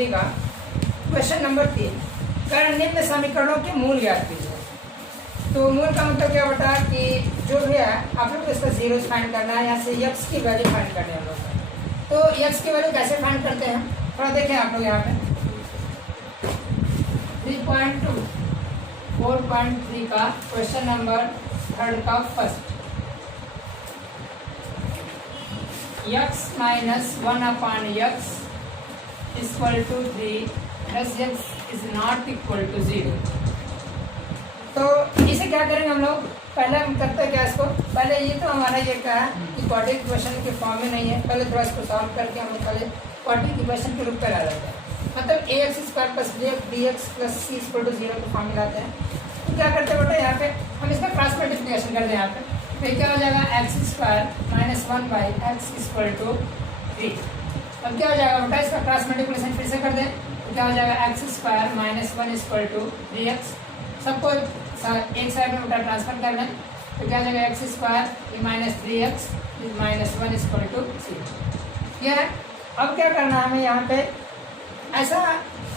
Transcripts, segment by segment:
समझिएगा। Question number 3, कारण निम्न समीकरणों के मूल ज्ञात कीजिए। तो मूल का मतलब क्या बता कि जो भी है आप लोग को इसका जीरोस फाइंड करना है, यहाँ से x की वैल्यू फाइंड करनी है हम लोग को। तो x की वैल्यू कैसे फाइंड करते हैं थोड़ा देखें आप लोग। यहाँ पे 3.2 4.3 का क्वेश्चन नंबर 3 का first, x minus 1/x equal to 3 plus x is not equal to 0। तो इसे क्या करेंगे हम लोग, पहले हम करते हैं क्या इसको, पहले ये तो हमारा ये क्या है कि क्वाड्रेटिक इक्वेशन के फॉर्म में नहीं है, पहले थोड़ा इसको सॉल्व करके हम पहले क्वाड्रेटिक इक्वेशन के रूप में ला लेते हैं। मतलब ax² plus bx plus c equal to 0 के फॉर्म में लाते हैं। तो क्या करते हैं बेटा, यहाँ पे हम इसका क्रॉस मल्टीप्लिकेशन करते हैं। यहाँ पे फिर क्या हो जाएगा, x² minus 1/x equal to 3। अब क्या हो जाएगा बेटा, इसका क्रॉस मल्टीप्लिकेशन फिर से कर दें तो क्या हो जाएगा, x² minus 1 equal to 3x। सबको एक साइड में बेटा ट्रांसफर कर लें तो क्या हो जाएगा, x² minus 3x minus 1 equal to 3। यह है। अब क्या करना है हमें यहाँ पे ऐसा,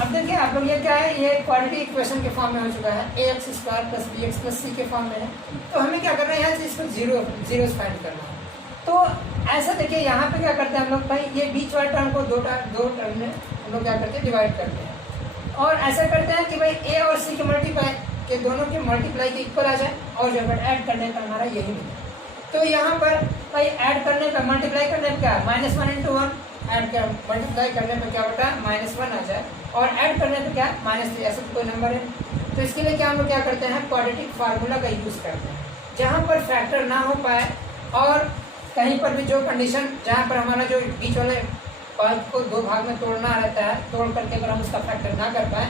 अब देखिए आप लोग ये क्या है, ये क्वाड्रेटिक इक्वेशन के फॉर्म में हो चुका है, ax² plus bx plus c के फॉर्म में है। तो हमें क्या करना है, यहाँ से इसको जीरोस फाइंड करना है। तो ऐसा देखिए यहाँ पे क्या करते हैं हम लोग, भाई ये बीच वाले टर्म को दो टर्म में हम लोग क्या करते हैं, डिवाइड करते हैं। और ऐसा करते हैं कि भाई a और c के मल्टीप्लाई के दोनों के मल्टीप्लाई के इक्वल आ जाए, और जो है ऐड करने का हमारा यही है। तो यहाँ पर भाई ऐड करने का, मल्टीप्लाई करने पर क्या, -1 × 1 ऐड कर, मल्टीप्लाई करने पर क्या बेटा -1 आ जाए, और ऐड करने पर क्या -3, ऐसा कोई नंबर है। तो इसके लिए क्या हम लोग क्या करते हैं, क्वाड्रेटिक फार्मूला का यूज करते हैं। जहाँ पर फैक्टर ना हो पाए और कहीं पर भी जो कंडीशन, जहाँ पर हमारा जो बीच वाले पार्ट को दो भाग में तोड़ना रहता है, तोड़ करके अगर हम उसका फैक्टर ना कर पाए,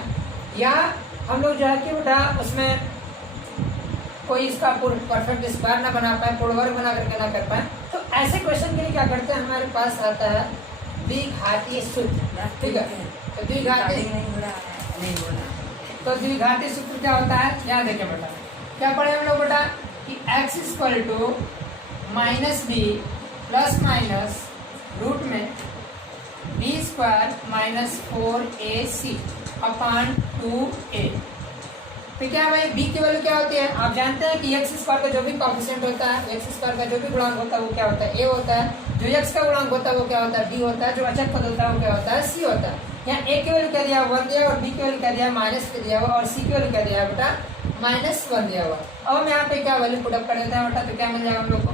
या हम लोग जो है कि बेटा उसमें कोई इसका परफेक्ट स्क्वायर ना बना पाए, पूर्ण वर्ग बना करके ना कर पाए, तो ऐसे क्वेश्चन के लिए क्या करते हैं, हमारे पास आता है द्विघातीय सूत्र। ठीक है, तो द्विघातीय सूत्र क्या होता है, यहाँ देखें बेटा, क्या पढ़े हम लोग बेटा कि x equal to -b plus minus root में b² minus 4ac upon 2a। तो क्या भाई b की वैल्यू क्या होती है, आप जानते हैं कि x² का जो भी कॉफिशिएंट होता है, x² का जो भी गुणांक होता है वो क्या होता है, a होता है। जो x का गुणांक होता है वो क्या होता है, b होता है। जो अचर पद होता है वो क्या होता है, c होता है। यहाँ a की वैल्यू क्या दिया, 1 दिया, और b की वैल्यू क्या दिया, -3 दिया हुआ, और c की वैल्यू क्या दिया बेटा, -1 दिया हुआ। अब हम यहाँ पे क्या वैल्यू पुट अप कर देते हैं बेटा, तो क्या मिल जाएगा हम लोग को,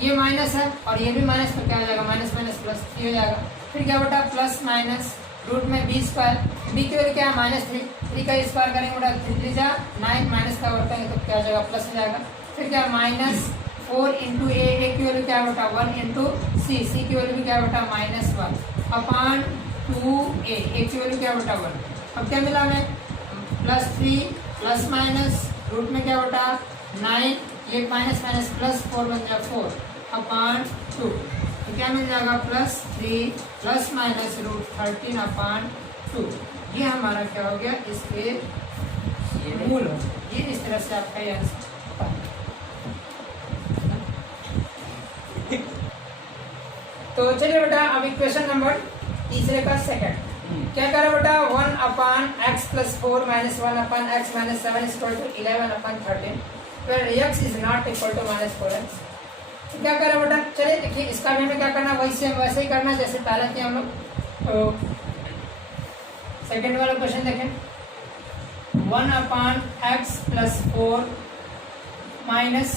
ये माइनस है और ये भी माइनस, तो क्या हो जाएगा, माइनस माइनस प्लस 3 हो जाएगा। फिर क्या बेटा, प्लस माइनस रूट में b² b की वैल्यू क्या है, -3 का स्क्वायर करेंगे बेटा, 3 जा 9, माइनस का वर्ग करेंगे तो क्या हो जाएगा, प्लस हो जाएगा। फिर क्या, -4 × a की वैल्यू क्या है बेटा, 1 × c की वैल्यू भी क्या है बेटा, -1 अपॉन 2a की वैल्यू क्या है बेटा, 1। अब क्या मिला हमें, +3 प्लस माइनस रूट में क्या बेटा 9, ये माइनस माइनस प्लस 4 बन जाएगा 4 अपॉन 2। तो क्या मिल जाएगा, +3 प्लस माइनस रूट 13 अपॉन 2। ये हमारा क्या हो गया, इसके मूल हो। ये इस तरह से आपका ये आंसर। तो चलिए बेटा अब इक्वेशन नंबर तीसरे का सेकंड क्या करें बेटा, 1/x + 4 - 1/x - 7 = 11/13 where x is not equal to -4x। तो क्या करें बेटा, चलिए देखिए इसका भी हमें क्या करना, वैसे ही करना जैसे पहले किया हम लोग। तो सेकंड वाला क्वेश्चन देखें, 1/x + 4 - 11/x -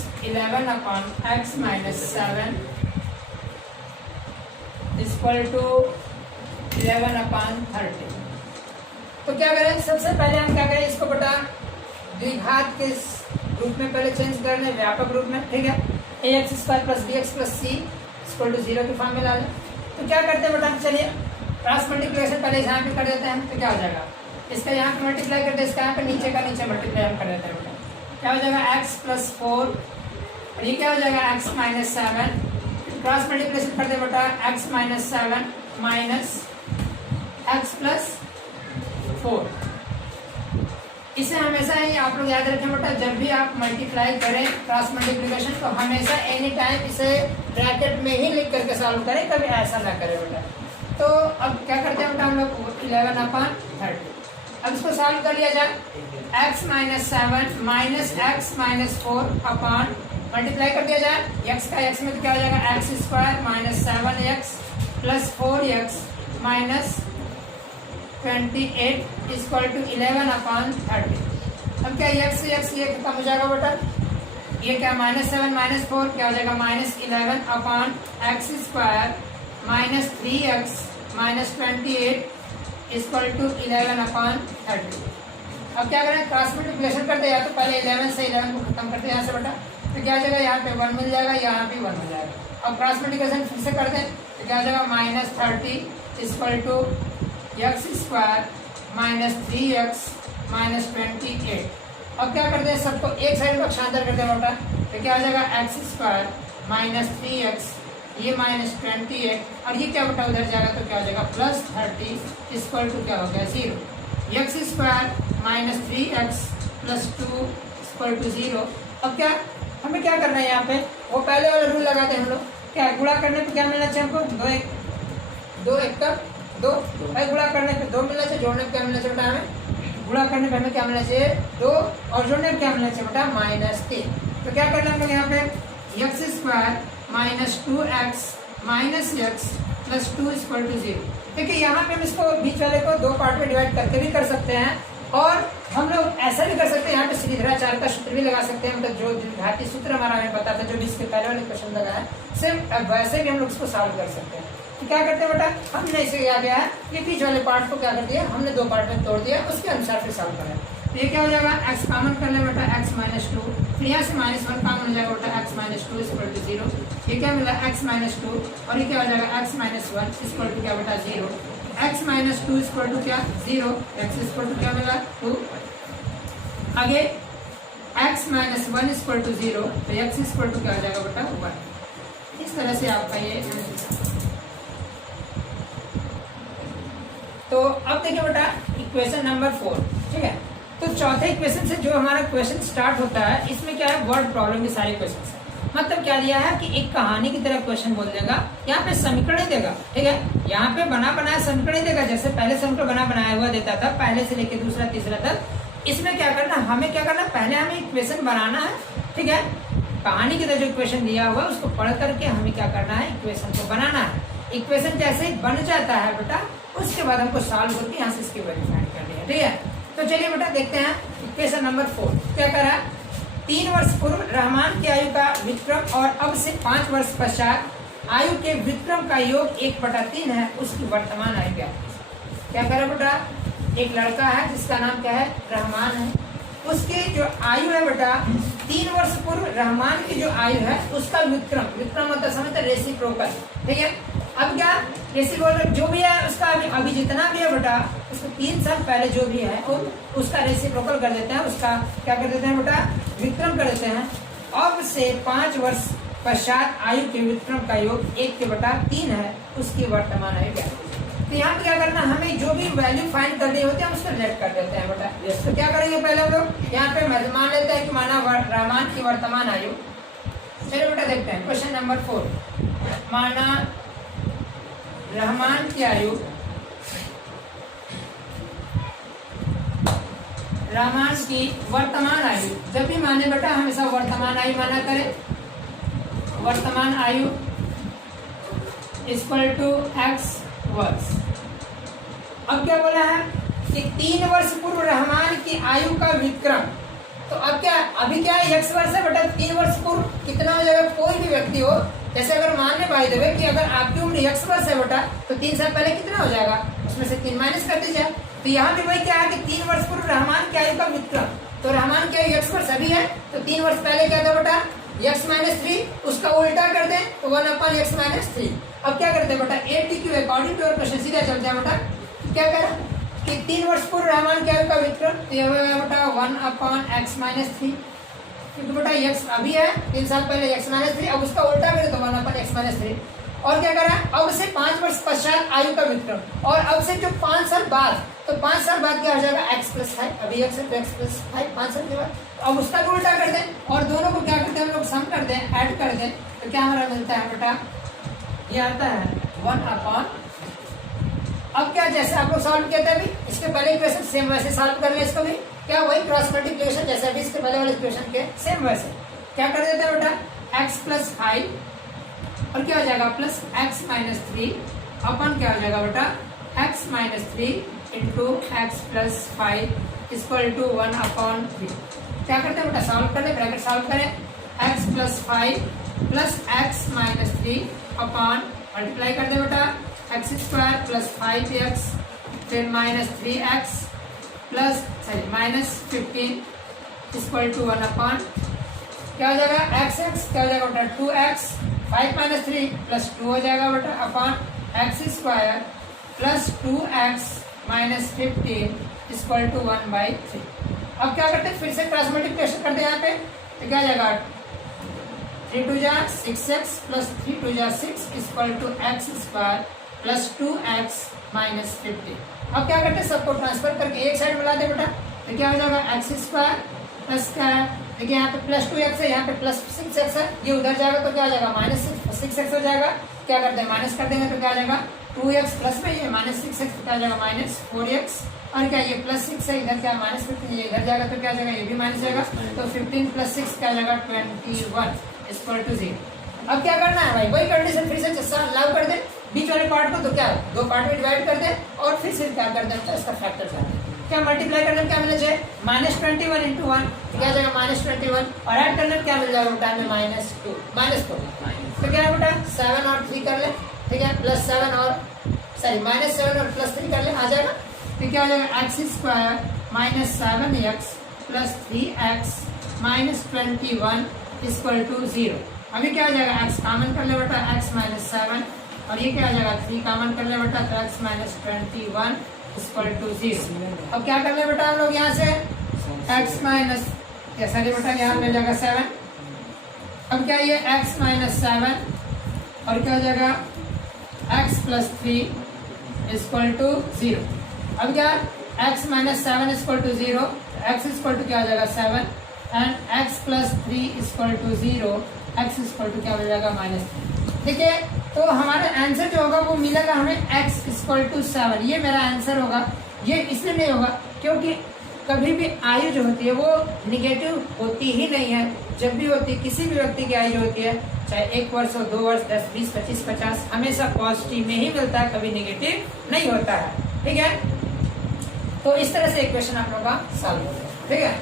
7 = 11/13। तो क्या करें, सबसे पहले हम क्या करें, इसको बेटा द्विघात के रूप में पहले चेंज कर लें, व्यापक रूप में। ठीक है, ax² + bx + c = 0 के फॉर्म में ला लें। तो क्या करते हैं बेटा, चलिए क्रॉस मल्टीप्लिकेशन पहले यहाँ पे कर देते हैं। तो क्या हो जाएगा, इसका यहाँ पे मल्टीप्लाई करते हैं, इसका यहाँ पे नीचे का नीचे मल्टीप्लाई हम कर देते हैं बेटा। क्या हो जाएगा, x + 4 और ये क्या हो जाएगा, x - 7। क्रॉस मल्टीप्लिकेशन कर दे बेटा, x - 7 माइनस x + 4। इसे हमेशा ही आप लोग याद रखें बेटा, जब भी आप मल्टीप्लाई करें क्रॉस मल्टीप्लिकेशन तो हमेशा एनी टाइम इसे ब्रैकेट में ही लिख करके सॉल्व करें, कभी ऐसा ना करें बेटा। तो अब क्या करते हैं बेटा हम लोग 11/30। अब इसको सॉल्व कर लिया जाए। x minus 7 minus x minus 4 upon multiply कर दिया जाए। x का x में तो क्या हो जाएगा x square minus 7x plus 4x minus 28 equal to 11/30। अब क्या x से x ये खत्म हो जाएगा बेटा, ये क्या -7 माइनस 4 क्या हो जाएगा -11 upon x square minus 3x minus 28 equal to 11/30। अब क्या करें, क्रॉस मल्टीप्लिकेशन करते हैं, या तो पहले 11 से 11 को खत्म करते हैं यहाँ से बेटा, तो क्या हो जाएगा यहाँ पे 1 मिल जाएगा, यहाँ भी 1 मिल जाएगा। अब क्रॉस मल्टीप्लिकेशन फिर से करते हैं तो क्या हो जाएगा -30 equal to x square minus 3x minus 28। अब क्या करते हैं, सबको एक साइड में पक्षांतर करते हैं बेटा, तो क्या हो जाएगा एक्स स्क्वायर माइनस 3x ये माइनस 28 और ये क्या बेटा उधर जाएगा तो क्या हो जाएगा प्लस 30 इक्वल टू क्या हो गया 0। X square minus 3x plus 2 equal to 0। अब क्या हमें क्या करना है यहाँ पे, वो पहले वाला रूल लगाते हैं हम लोग, क्या गुणा करने पे क्या मिलना चाहिए हमको 2 1 का 2, गुणा करने पे 2 मिलना चाहिए, जोड़ने पे क्या मिलना चाहिए बेटा हमें, गुणा करने पे हमें क्या मिलना चाहिए 2 और जोड़ने पे क्या मिलना चाहिए बेटा -3। तो क्या करना हम लोग यहाँ पे x square minus 2x minus x plus 2 equal to 0। देखिए यहाँ पे हम इसको बीच वाले को 2 पार्ट में डिवाइड करके भी कर सकते हैं और हम लोग ऐसा भी कर सकते हैं, यहाँ पे श्रीधराचार्य का सूत्र भी लगा सकते हैं, मतलब जो द्विघाती सूत्र हमारा हमें पता था जो भी इसके पहले वाले क्वेश्चन लगा है, सेम वैसे भी हम लोग इसको सॉल्व कर सकते हैं। तो क्या करते हैं बेटा, हमने इसे क्या किया है, ये बीच वाले पार्ट को क्या कर दिया हमने 2 पार्ट में तोड़ दिया, उसके अनुसार फिर सॉल्व करें। तो ये क्या हो जाएगा x कॉमन कर ले बेटा x माइनस 2, फिर यहाँ से -1 कॉमन हो जाएगा बेटा x माइनस 2 इक्वल टू 0। ये क्या मिला x माइनस 2 और ये क्या हो जाएगा x माइनस 1 इक्वल टू क्या बेटा 0। x माइनस 2 इक्वल टू क्या 0, x इक्वल टू क्या मिला 2। आगे x माइनस 1 इक्वल टू 0, तो x इक्वल टू क्या हो जाएगा बेटा 1। इस तरह से आपका ये। तो अब देखिए बेटा इक्वेशन नंबर 4, ठीक है। तो चौथे इक्वेशन से जो हमारा क्वेश्चन स्टार्ट होता है, इसमें क्या है वर्ड प्रॉब्लम के सारे क्वेश्चन है। मतलब क्या दिया है कि एक कहानी की तरह क्वेश्चन बोल देगा, यहाँ पे समीकरण देगा, ठीक है। यहाँ पे बना बनाया समीकरण देगा, जैसे पहले समीकरण बना बनाया हुआ देता था पहले से लेके दूसरा तीसरा तक। इसमें क्या करना, हमें क्या करना, पहले हमें इक्वेशन बनाना है, ठीक है। कहानी की तरह जो इक्वेशन दिया हुआ है उसको पढ़ करके हमें क्या करना है, इक्वेशन को बनाना है। इक्वेशन जैसे ही बन जाता है बेटा, उसके बाद हमको सॉल्व करके यहाँ से इसकी वैल्यू फाइंड करनी है, ठीक है। तो चलिए बेटा देखते हैं इक्वेशन नंबर 4 क्या कर रहा है। 3 वर्ष पूर्व रहमान की आयु का विक्रम और अब से 5 वर्ष पश्चात आयु के विक्रम का योग 1/3 है, उसकी वर्तमान आयु क्या कर रहा बेटा, एक लड़का है जिसका नाम क्या है रहमान है, उसकी जो आयु है बेटा 3 वर्ष पूर्व रहमान की जो आयु है उसका विक्रम मतलब समझते रेसिप्रोकल, ठीक है। अब क्या रेसिप्रोकल जो भी है उसका अभी जितना भी है बेटा उसको 3 साल पहले जो भी है उसका रेसिप्रोकल कर देते हैं, उसका क्या कर देते हैं बेटा विक्रम कर देते हैं। अब से 5 वर्ष पश्चात आयु के विक्रम का योग 1/3 है, उसकी वर्तमान आयु क्या है। तो यहाँ पे क्या करना, हमें जो भी वैल्यू फाइंड करनी होती है हम उसको लेट कर देते हैं बेटा। तो क्या करेंगे पहले हम लोग यहाँ पे मान लेते हैं कि माना रहमान की वर्तमान आयु। चलिए बेटा देखते हैं क्वेश्चन नंबर 4। माना रहमान की आयु, रहमान की वर्तमान आयु, जब भी माने बेटा हमेशा वर्तमान आयु माना करें। वर्तमान आयु इक्वल टू x वर्ष। अब क्या बोला है कि 3 वर्ष पूर्व रहमान की आयु का विक्रम। तो अब क्या अभी क्या है x वर्ष है बेटा, 3 वर्ष पूर्व कितना हो जाएगा, कोई भी व्यक्ति हो, जैसे अगर मान ले भाई देवे कि अगर आपकी उम्र x वर्ष है बेटा तो 3 साल पहले कितना हो जाएगा, उसमें से 3 माइनस कर दीजिए। तो यहाँ भी वही क्या है कि 3 वर्ष पूर्व रहमान की आयु का विक्रम। तो रहमान की आयु x वर्ष अभी है तो 3 वर्ष पहले क्या था बेटा x माइनस 3, उसका उल्टा कर दें तो 1/x माइनस 3। अब क्या करते हैं बेटा 80 अकॉर्डिंग टू योर क्वेश्चन सीधा चल जाए बेटा। क्या करें कि 3 वर्ष पूर्व रहमान की आयु का विक्रम, तो यह होगा बेटा 1/x माइनस 3, क्योंकि बेटा x अभी है 3 साल पहले x माइनस 3, अब उसका उल्टा करें तो 1/x माइनस 3। और क्या करा अब से 5 वर्ष पश्चात आयु का विक्रम, और अब से जो 5 साल बाद, तो 5 साल बाद क्या हो जाएगा x प्लस 5, अभी x है तो x प्लस 5 5 साल के बाद। अब उसका भी उल्टा कर दें और दोनों को क्या करते हैं हम लोग सम कर दें, ऐड कर दें, तो क्या हमारा मिलता है बेटा, ये आता है 1/, अब क्या, जैसे आप लोग सॉल्व किया था अभी, इसके पहले इक्वेशन सेम वैसे सॉल्व कर रहे हैं इसको भी, क्या वही क्रॉस मल्टीप्लिकेशन जैसे अभी इसके पहले वाले इक्वेशन के सेम वैसे क्या कर देते हैं बेटा, x प्लस 5 और क्या हो जाएगा प्लस x माइनस 3 अपन क्या हो जाएगा बेटा x minus 3 into x plus 5 equal to 1/3। क्या करते हैं बेटा, सॉल्व करते, ब्रैकेट सॉल्व करें, x plus 5 plus x minus 3 upon multiply कर दे बेटा एक्स स्क्वायर प्लस 5x फिर minus 3x plus minus 15 equal to 1/, क्या हो जाएगा x क्या हो जाएगा बेटा 2x 5 माइनस 3 प्लस 2 हो जाएगा बेटा upon x square plus 2x minus 15 equal to 1/3। अब क्या करते हैं, फिर से क्रॉस मल्टीप्लिकेशन करते हैं यहाँ पे, तो क्या हो जाएगा 3 2 जा 6x प्लस 3 2 जा 6 equal to x square plus 2x minus 15। अब क्या करते हैं, सबको ट्रांसफर करके एक साइड मिला दे बेटा, तो क्या हो जाएगा एक्स स्क्वायर प्लस क्या है, देखिए यहाँ पे प्लस 2x है, यहाँ पे प्लस 6x है, ये उधर जाएगा तो क्या हो जाएगा माइनस 6x हो जाएगा। क्या करते हैं, माइनस कर देंगे तो क्या आ जाएगा 2x प्लस में ये माइनस 6x तो क्या आ जाएगा माइनस 4x, और क्या ये प्लस 6 है, इधर क्या माइनस 15 ये इधर जाएगा तो क्या आ जाएगा ये भी माइनस जाएगा, तो 15 प्लस 6 क्या आ जाएगा 21 इक्वल टू 0। अब क्या करना है भाई, वही कंडीशन फिर से लागू कर दे, बीच वाले पार्ट को तो क्या दो पार्ट में डिवाइड कर दे और फिर से क्या कर दे इसका फैक्टर कर दे, क्या मल्टीप्लाई करने में क्या मिल जाए माइनस 21 इंटू 1 क्या आ जाएगा माइनस 21 और ऐड करने में क्या मिल जाएगा बेटा में माइनस 2 तो क्या है बेटा 7 और 3 कर ले, ठीक है प्लस 7 और सॉरी माइनस 7 और प्लस 3 कर ले, आ जाएगा तो क्या हो जाएगा x square minus 7x plus 3x minus 21 equal to 0। अभी क्या हो जाएगा x कॉमन कर ले बेटा x माइनस 7 और ये क्या आ जाएगा 3 कॉमन कर ले बेटा तो x माइनस 21 इक्वल टू 0। अब क्या कर ले बेटा हम लोग यहाँ से x माइनस सॉरी बेटा यहाँ मिल जाएगा 7, अब क्या ये x माइनस 7 और क्या हो जाएगा x प्लस 3 इक्वल टू 0। अब क्या x minus 7 equal to 0, x equal to क्या हो जाएगा 7 and x plus 3 equal to 0, x equal to क्या हो जाएगा माइनस 3। ठीक है, तो हमारा आंसर जो होगा वो मिलेगा हमें x इक्वल टू 7, ये मेरा आंसर होगा। ये इसलिए नहीं होगा क्योंकि कभी भी आयु जो होती है वो निगेटिव होती ही नहीं है, जब भी होती है किसी भी व्यक्ति की आयु जो होती है चाहे 1 वर्ष हो 2 वर्ष 10 20 25 50 हमेशा पॉजिटिव में ही मिलता है, कभी निगेटिव नहीं होता है। ठीक है, तो इस तरह से इक्वेशन आप लोग का सॉल्व हो गया। ठीक है,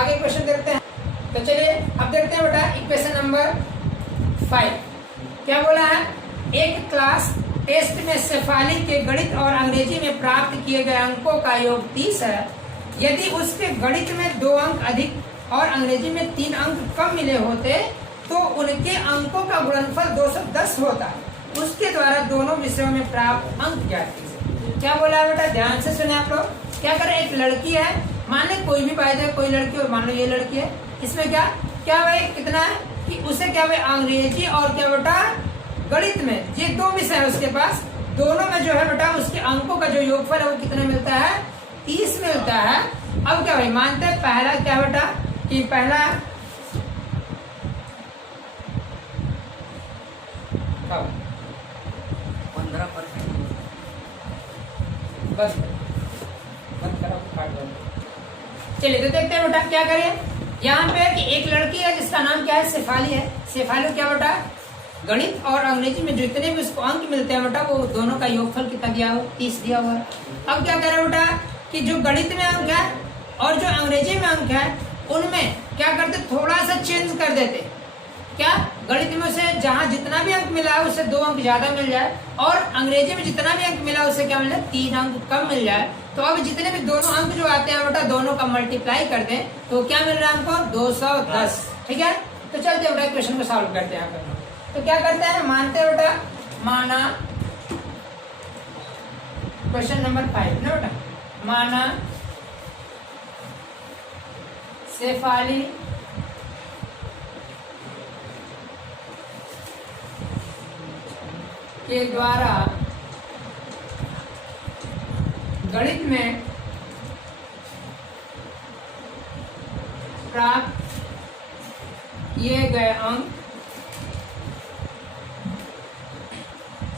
आगे क्वेश्चन देखते हैं। तो चलिए अब देखते हैं बेटा इक्वेशन नंबर 5 क्या बोला है, एक क्लास टेस्ट में शेफाली के गणित और अंग्रेजी में प्राप्त किए गए अंकों का योग 30 है। यदि उसके गणित में 2 अंक अधिक और अंग्रेजी में 3 अंक कम मिले होते तो उनके अंकों का गुणनफल 210 होता। उसके द्वारा दोनों विषयों में प्राप्त अंक ज्ञात कीजिए। क्या बोला है बेटा, ध्यान से सुने आप लोग। क्या करें, एक लड़की है, मान ले कोई भी पाए कोई लड़की हो, मान लो ये लड़की है, इसमें क्या क्या भाई कितना है कि उसे क्या भाई अंग्रेजी और क्या बेटा गणित में ये 2 विषय है उसके पास, दोनों में जो है बेटा उसके अंकों का जो योगफल है वो कितना मिलता है 30 मिलता है। अब क्या भाई मानते हैं पहला क्या बेटा कि पहला बस चलिए तो देखते हैं बेटा क्या करें। यहाँ पे कि एक लड़की है जिसका नाम क्या है शेफाली है। शेफाली क्या बेटा गणित और अंग्रेजी में जितने भी उसको अंक मिलते हैं बेटा वो दोनों का योगफल कितना दिया हो 30 दिया हुआ है। अब क्या करें बेटा कि जो गणित में अंक है और जो अंग्रेजी में अंक है उनमें क्या करते थोड़ा सा चेंज कर देते। क्या गणित में उसे जहाँ जितना भी अंक मिला है उससे 2 अंक ज्यादा मिल जाए और अंग्रेजी में जितना भी अंक मिला उससे क्या मिल जाए 3 अंक कम मिल जाए। तो अब जितने भी दोनों अंक जो आते हैं बेटा दोनों का मल्टीप्लाई कर दें तो क्या मिल रहा है हमको 210। ठीक है, तो चलते बेटा क्वेश्चन को सॉल्व करते हैं। तो क्या करते हैं मानते हैं बेटा, माना क्वेश्चन नंबर 5 ना बेटा, माना शेफाली के द्वारा गणित में प्राप्त किए गए अंक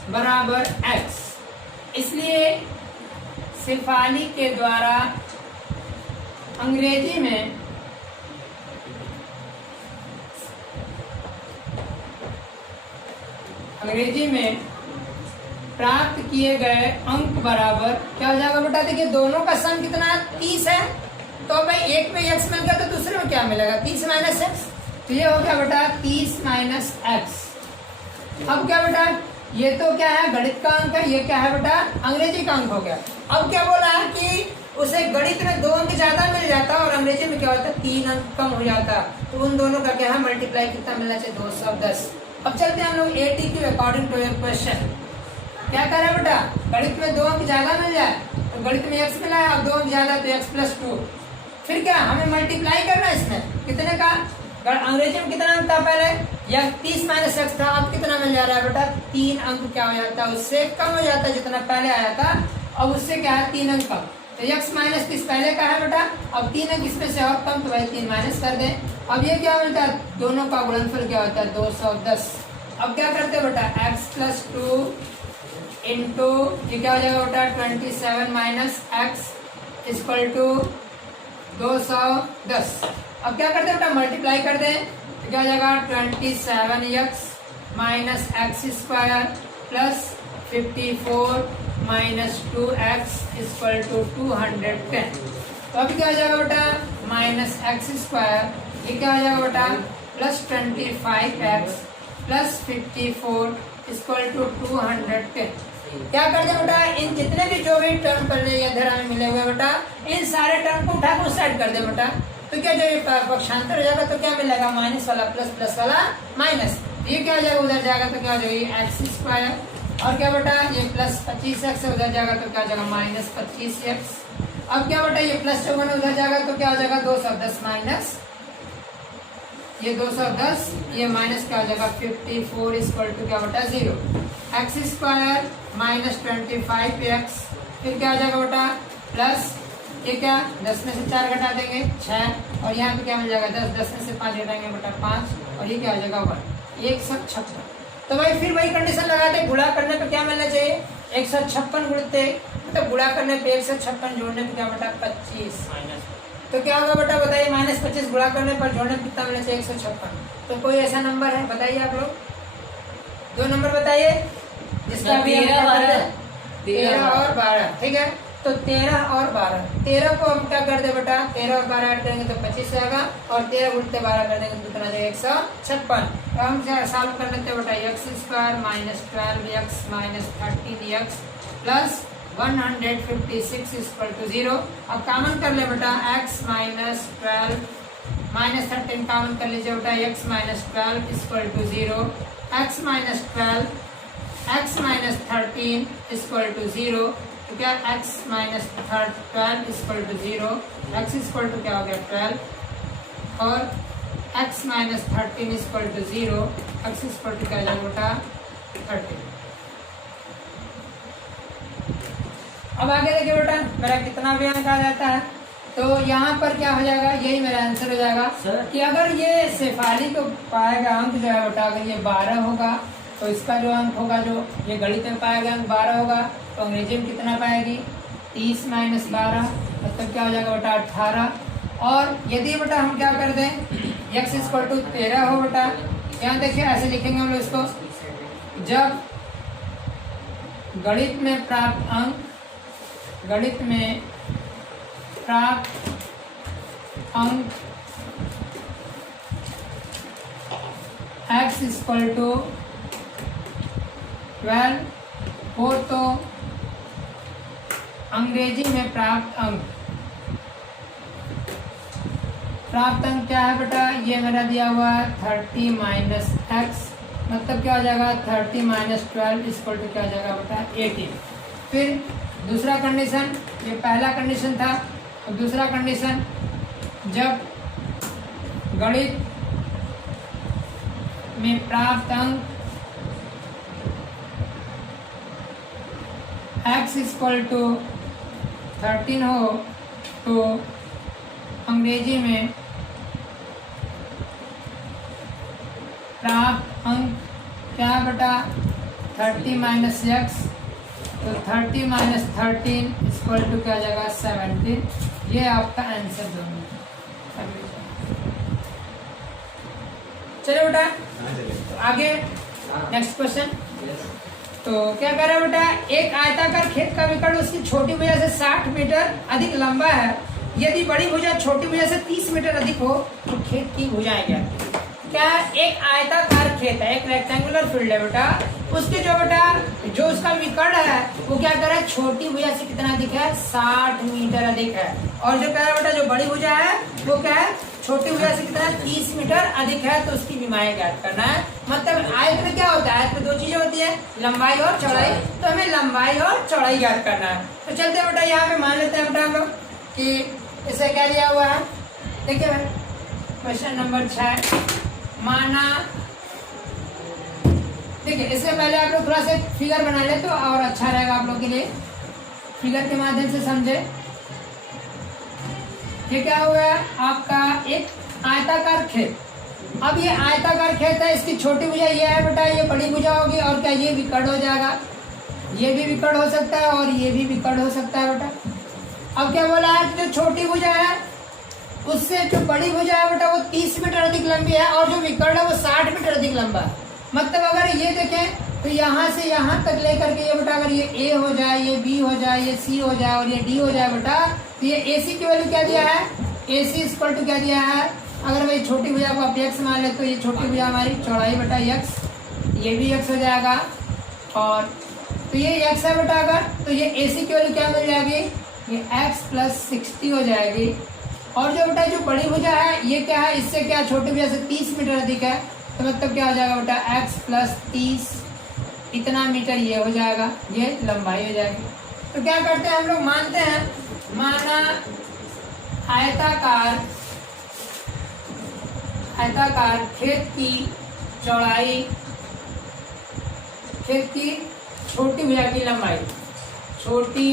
बराबर x, इसलिए इसलिए शेफाली के द्वारा अंग्रेजी में प्राप्त किए गए अंक बराबर क्या हो जाएगा बेटा? देखिए दोनों का सम कितना है? 30 है। तो भाई एक में x मिल गया तो दूसरे में क्या मिलेगा? 30 माइनस एक्स। तो ये हो गया बेटा 30 माइनस एक्स। अब क्या बेटा, ये तो क्या है? गणित का अंक है। ये क्या है बेटा? अंग्रेजी का अंक हो गया। अब क्या बोला है कि उसे गणित में 2 अंक ज्यादा मिल जाता और अंग्रेजी में क्या होता? 3 अंक कम हो जाता। तो उन दोनों का क्या है? मल्टीप्लाई कितना मिलना चाहिए? 210। अब चलते हैं हम लोग ATQ according to your question. क्या कर रहा है बेटा? गणित में 2 अंक ज्यादा मिल जाए तो गणित में x मिला है, अब 2 अंक ज्यादा तो x + 2। फिर क्या हमें मल्टीप्लाई करना है इसमें कितने का? अंग्रेजी में कितना अंक था पहले? यह 30 माइनस एक्स था। अब कितना मिल जा रहा है बेटा? 3 अंक क्या हो जाता है? उससे कम हो जाता है जितना पहले आया था। अब उससे क्या है? 3 अंक कम। तो x माइनस 30 पहले का है बेटा, अब 3 अंक इसमें से और कम तो भाई 3 माइनस कर दें। अब ये क्या मिलता है? दोनों का गुणनफल क्या होता है? 210। अब क्या करते हैं बेटा? x + 2 इंटू ये क्या हो जाएगा बेटा? 27 माइनस एक्स = 210। अब क्या करते हैं बेटा? मल्टीप्लाई कर दें तो क्या हो जाएगा? 27x minus x square plus 54 minus 2x = 210। तो अभी क्या हो जाएगा बेटा? माइनस एक्स स्क्वायर, ये क्या हो जाएगा बेटा? Plus 25x plus 54 = 210। क्या कर दे बेटा? इन जितने भी जो भी टर्म पहले या धारा में मिले हुए बेटा, इन सारे टर्म को उठा कर उस साइड कर दे बेटा। तो क्या जो पक्षांतर हो जाएगा तो क्या मिलेगा? माइनस वाला प्लस, प्लस वाला माइनस। ये क्या हो जाएगा? उधर जाएगा तो क्या हो जाएगा? X square. और क्या बेटा? ये प्लस 25x उधर जाएगा तो क्या हो जाएगा? Minus 25x। अब क्या बेटा? ये प्लस 54 उधर जाएगा तो क्या हो जाएगा? 210 माइनस ये 210, ये माइनस क्या हो जाएगा? 54 = क्या बेटा? 0। एक्स स्क्वायर माइनस 25x, फिर क्या हो जाएगा बेटा? प्लस ये क्या? 10 में से 4 घटा देंगे 6, और यहाँ पे क्या मिल जाएगा? 10 में से 5 घटाएंगे बेटा 5, और ये क्या हो जाएगा? 1। 156। तो भाई फिर वही कंडीशन लगाते, गुणा करने पे क्या मिलना चाहिए? 156 गुणते, मतलब गुणा करने पे 156 जोड़ने पे क्या बेटा? 25 माइनस। तो क्या होगा बेटा? बताइए। माइनस 25 गुणा करने पर जोड़ने पे कितना मिलना चाहिए? 156। तो कोई ऐसा नंबर है? बताइए आप लोग, 2 नंबर बताइए जिसका भी 13 और 12। ठीक है, तो 13 और 12, 13 को हम क्या कर दे बेटा? 13 और 12 ऐड करेंगे तो 25 आएगा, और 13 गुणते 12 कर देंगे तो कितना जाएगा? 156। तो हम सॉल्व कर लेते हैं बेटा। x² minus 12x minus 13x plus 156 = 0। अब कॉमन कर ले बेटा। x माइनस 12 माइनस 13 कॉमन कर लीजिए बेटा। x minus 12 = 0, x minus 12 x minus 13 = 0। तो क्या? x माइनस 12 = 0, x = क्या हो गया? 12, और x माइनस 13 = 0, x = क्या जाएगा बेटा? 13। अब आगे देखिए बेटा, मेरा कितना भी अंक आ जाता है। तो यहाँ पर क्या हो जाएगा? यही मेरा आंसर हो जाएगा कि अगर ये शेफाली को पाएगा अंक जो है बेटा, अगर ये 12 होगा तो इसका जो अंक होगा, जो ये गणित में पाएगा अंक 12 होगा, तो अंग्रेजी में कितना पाएगी? 30 माइनस 12, मतलब क्या हो जाएगा बेटा? 18। और यदि बेटा हम क्या कर दें? x = 13 हो बेटा, यहाँ देखिए ऐसे लिखेंगे हम लोग इसको। जब गणित में प्राप्त अंक x = 12 हो तो अंग्रेजी में प्राप्त अंक क्या है बेटा? ये मेरा दिया हुआ है 30 माइनस एक्स, मतलब क्या हो जाएगा? 30 माइनस 12 = क्या हो जाएगा बेटा? 18। फिर दूसरा कंडीशन, ये पहला कंडीशन था, और दूसरा कंडीशन, जब गणित में प्राप्त अंक x = 13 हो तो अंग्रेजी में प्राप्त अंक क्या बेटा? 30 माइनस एक्स तो 30 माइनस 13 इक्वल टू क्या आ जाएगा 17। ये आपका आंसर दोनों। चलो बेटा तो आगे नेक्स्ट क्वेश्चन। तो क्या कह रहा है बेटा, एक आयताकार खेत का विकर्ण उसकी छोटी भुजा से 60 मीटर अधिक लंबा है। यदि बड़ी भुजा छोटी भुजा से 30 मीटर अधिक हो तो खेत की भुजाएं क्या? क्या एक आयताकार खेत है, एक रेक्टेंगुलर फील्ड है बेटा, उसके जो उसका विकर्ण है वो क्या कर रहा है, छोटी भुजा से कितना अधिक है, 60 मीटर अधिक है। और जो कह रहा है बेटा जो बड़ी भुजा है वो क्या है, छोटी भुजा से कितना 30 मीटर अधिक है, तो उसकी विमाएं ज्ञात करना है। मतलब आयत में क्या होता है, आयत में दो चीजें होती है, लंबाई और चौड़ाई, तो हमें लंबाई और चौड़ाई ज्ञात करना है। तो चलते हैं बेटा यहाँ पे मान लेते हैं बेटा हम लोग कि इसे क्या दिया हुआ है, देखिए क्वेश्चन नंबर 6 माना। देखिए इससे पहले आप लोग थोड़ा सा फिगर बना ले तो और अच्छा रहेगा आप लोग के लिए, फिगर के माध्यम से समझे। ये क्या हुआ है आपका एक आयताकार खेत। अब ये आयताकार खेत है, इसकी छोटी भुजा ये है बेटा, ये बड़ी भुजा होगी और क्या ये विकर्ण हो जाएगा, ये भी विकर्ण हो सकता है और ये भी विकर्ण हो सकता है बेटा। अब क्या बोला है, जो छोटी भुजा है उससे जो बड़ी भुजा है बेटा वो 30 मीटर अधिक लंबी है और जो विकर्ण है वो 60 मीटर अधिक लंबा है। मतलब अगर ये देखें तो यहाँ से यहाँ तक लेकर के ये बेटा अगर ये ए हो जाए, ये बी हो जाए, ये सी हो जाए और ये डी हो जाए बेटा, तो ये ए सी की वैल्यू क्या दिया है, ए सी इक्वल टू क्या दिया है, अगर भाई छोटी भुजा को आप एक्स मान ले तो ये छोटी भुजा हमारी चौड़ाई बेटा एक्स, ये भी एक्स हो जाएगा और तो ये एक्स है बेटा, अगर तो ये ए सी की वैल्यू क्या मिल जाएगी, ये एक्स प्लस 60 हो जाएगी। और जो बेटा जो बड़ी भुजा है ये क्या है, इससे क्या छोटी भुजा से 30 मीटर अधिक है, तो मतलब क्या हो जाएगा बेटा x प्लस 30 इतना मीटर ये हो जाएगा, ये लंबाई हो जाएगी। तो क्या करते हैं हम लोग, मानते हैं माना आयताकार खेत की चौड़ाई, खेत की छोटी भुजा की लंबाई, छोटी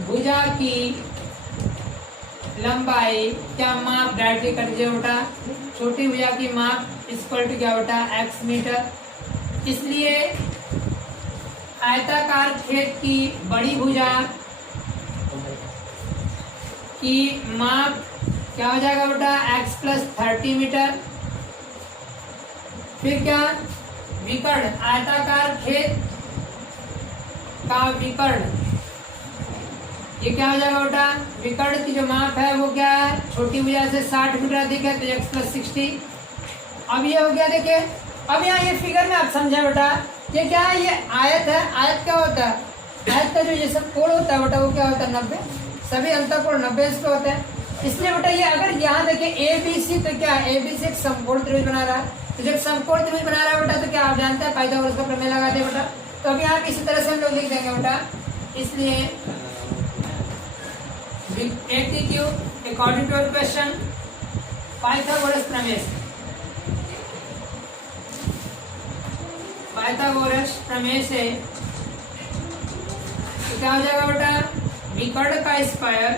भुजा की लंबाई क्या माप डायरेक्टली कर दीजिए बेटा, छोटी भुजा की माप इक्वल टू क्या बेटा x मीटर। इसलिए आयताकार खेत की बड़ी भुजा की माप क्या हो जाएगा बेटा x प्लस 30 मीटर। फिर क्या विकर्ण, आयताकार खेत का विकर्ण ये क्या हो जाएगा बेटा, विकर्ण की जो माप है वो क्या है, छोटी भुजा से 60 मीटर अधिक है तो x प्लस 60। अब ये हो गया, देखिए अब यहाँ ये फिगर में आप समझे बेटा, ये क्या है, ये आयत है। आयत क्या होता है, आयत का जो ये सब कोण होता है बेटा वो क्या होता है 90, सभी अंतःकोण 90 इस पे होते हैं। इसलिए बेटा ये अगर यहाँ देखिए ए बी सी, तो क्या ए बी सी एक समकोण त्रिभुज बना रहा है, तो जब समकोण त्रिभुज बना रहा है बेटा तो क्या आप जानते हैं पाइथागोरस का प्रमेय लगा दे बेटा। तो अब यहाँ इसी तरह से हम लोग लिख देंगे बेटा, इसलिए according to your question Pythagoras प्रमेय से, पाइथागोरस प्रमेय से तो क्या हो जाएगा बेटा, विकर्ण का स्क्वायर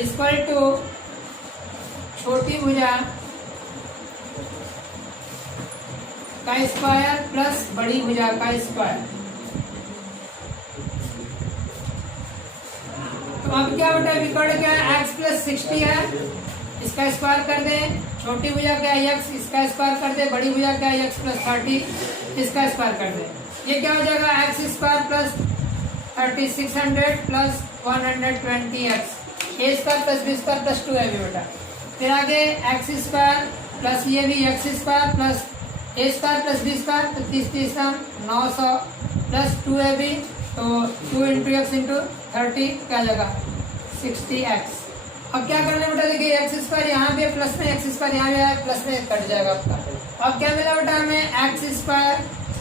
इक्वल टू छोटी भुजा का स्क्वायर प्लस बड़ी भुजा का स्क्वायर। तो अब क्या बेटा विकर्ण क्या है, x प्लस 60 है, इसका स्क्वायर कर दे, छोटी भुजा क्या है x, इसका स्क्वायर कर दे, बड़ी भुजा क्या है x प्लस 30 इसका स्क्वायर कर दे। ये क्या हो जाएगा x square plus 30 600 plus 120x, a square plus b square plus 2 है बेटा। फिर आगे x स्क्वायर प्लस ये भी x स्क्वायर प्लस ए स्क्वायर प्लस बी स्क्वायर, तो 30 900 प्लस 2 है भी, तो 2 इंटू एक्स इंटू 30 क्या जाएगा 60x। अब क्या करना बेटा, देखिए एक्स स्क्वायर यहाँ भी है प्लस में, एक्स स्क्वायर यहाँ भी है प्लस में, कट जाएगा आपका। अब क्या मिला बेटा हमें एक्स स्क्वायर,